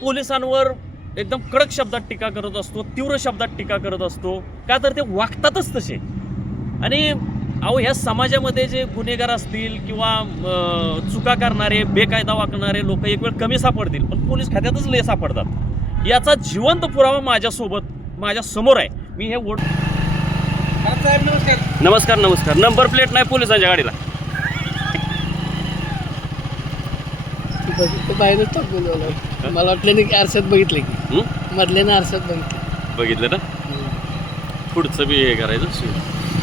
पोलिसांवर एकदम कडक शब्दात टीका करत असतो, तीव्र शब्दात टीका करत असतो, का तर ते वागतातच तसे. आणि ह्या समाजामध्ये जे गुन्हेगार असतील किंवा चुका करणारे, बेकायदा वागणारे लोक एक वेळ कमी सापडतील, पण पोलीस खात्यातच लय सापडतात. याचा जिवंत पुरावा माझ्या समोर आहे. मी हे साहेब नमस्कार. नमस्कार नमस्कार. नंबर प्लेट नाही पोलिसांच्या गाडीला. बाहेरच टाकून मला वाटलं नाही की आरशात बघितलं की मधल्यानं आरशात बघितलं ना. पुढचं बी हे करायचं.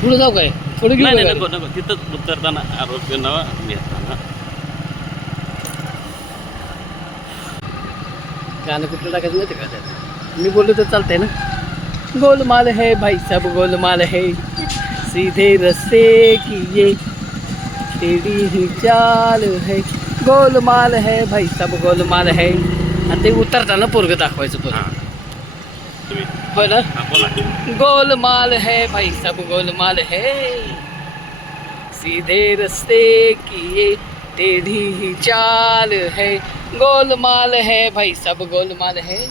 पुढे जाऊ काय थोडं नाही नाही नको नको. तिथंच उतरताना आरोपी नाव घेताना गाणं कुठलं टाकायचं माहिती का त्यात? मी बोललो तर चालतंय ना. गोलमाल है भाई सब गोलमाल है, सीधे रस्ते की ये तेरी ही चाल है, गोलमाल है भाई सब गोलमाल है. आणि ते उतरताना पोरगं दाखवायचं पण. तुम्ही होय ना. बोला. गोलमाल है भाई सब गोलमाल है, सीधे रस्ते की ये टेढ़ी ही चाल है, गोलमाल है भाई सब गोलमाल है.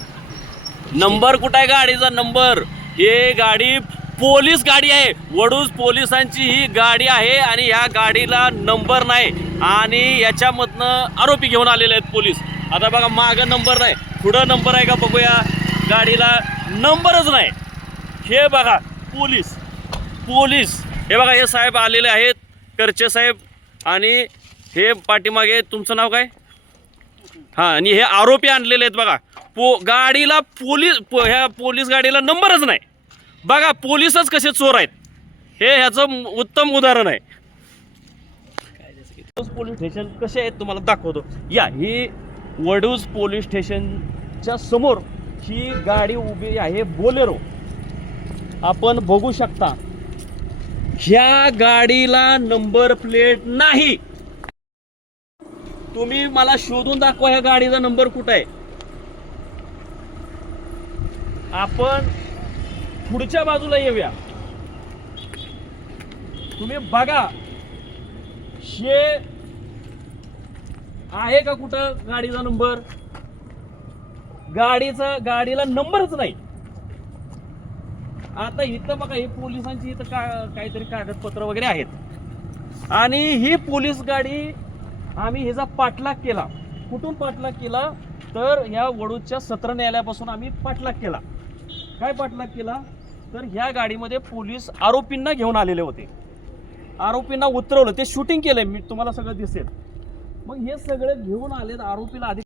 नंबर कुठं आहे गाडीचा? नंबर हे गाडी पोलीस गाडी आहे. वडूज पोलिसांची ही गाडी आहे आणि या गाडीला नंबर नाही आणि याच्यामधनं आरोपी घेऊन आलेले आहेत पोलीस. आता बघा मागं नंबर नाही, पुढं नंबर आहे का बघूया. गाडीला नंबरच नाही. हे बघा पोलीस हे बघा. हे साहेब आलेले आहेत, करचे साहेब. आणि हे पाठीमागे तुमचं नाव काय? हां. आणि हे आरोपी आणलेले आहेत बघा. गाडीला ह्या पोलीस गाडीला नंबरच नाही. बघा पोलीसच कसे चोर आहेत हे ह्याचं उत्तम उदाहरण आहे. पोलीस स्टेशन कसे आहेत तुम्हाला दाखवतो. या ही वडूज पोलीस स्टेशनच्या समोर ही गाडी उभी आहे, बोलेरो. आपण बघू शकता ह्या गाडीला नंबर प्लेट नाही. तुम्ही मला शोधून दाखवा ह्या गाडीचा नंबर कुठं आहे. आपण पुढच्या बाजूला येऊया. तुम्ही बघा हे आहे का कुठं गाडीचा नंबर? गाडीला नंबरच नाही. आता इथं बघा हे पोलिसांची इथं काहीतरी कागदपत्र वगैरे आहेत आणि ही पोलीस गाडी आम्ही ह्याचा पाठलाग केला. कुठून पाठलाग केला तर ह्या वडूजच्या सत्र न्यायालयापासून आम्ही पाठलाग केला. काय पाठलाग केला तर ह्या गाडीमध्ये पोलीस आरोपींना घेऊन आलेले होते. आरोपींना उतरवलं, ते शूटिंग केलंय मी, तुम्हाला सगळं दिसेल. मग हे सगळे घेऊन आले आरोपीला आधी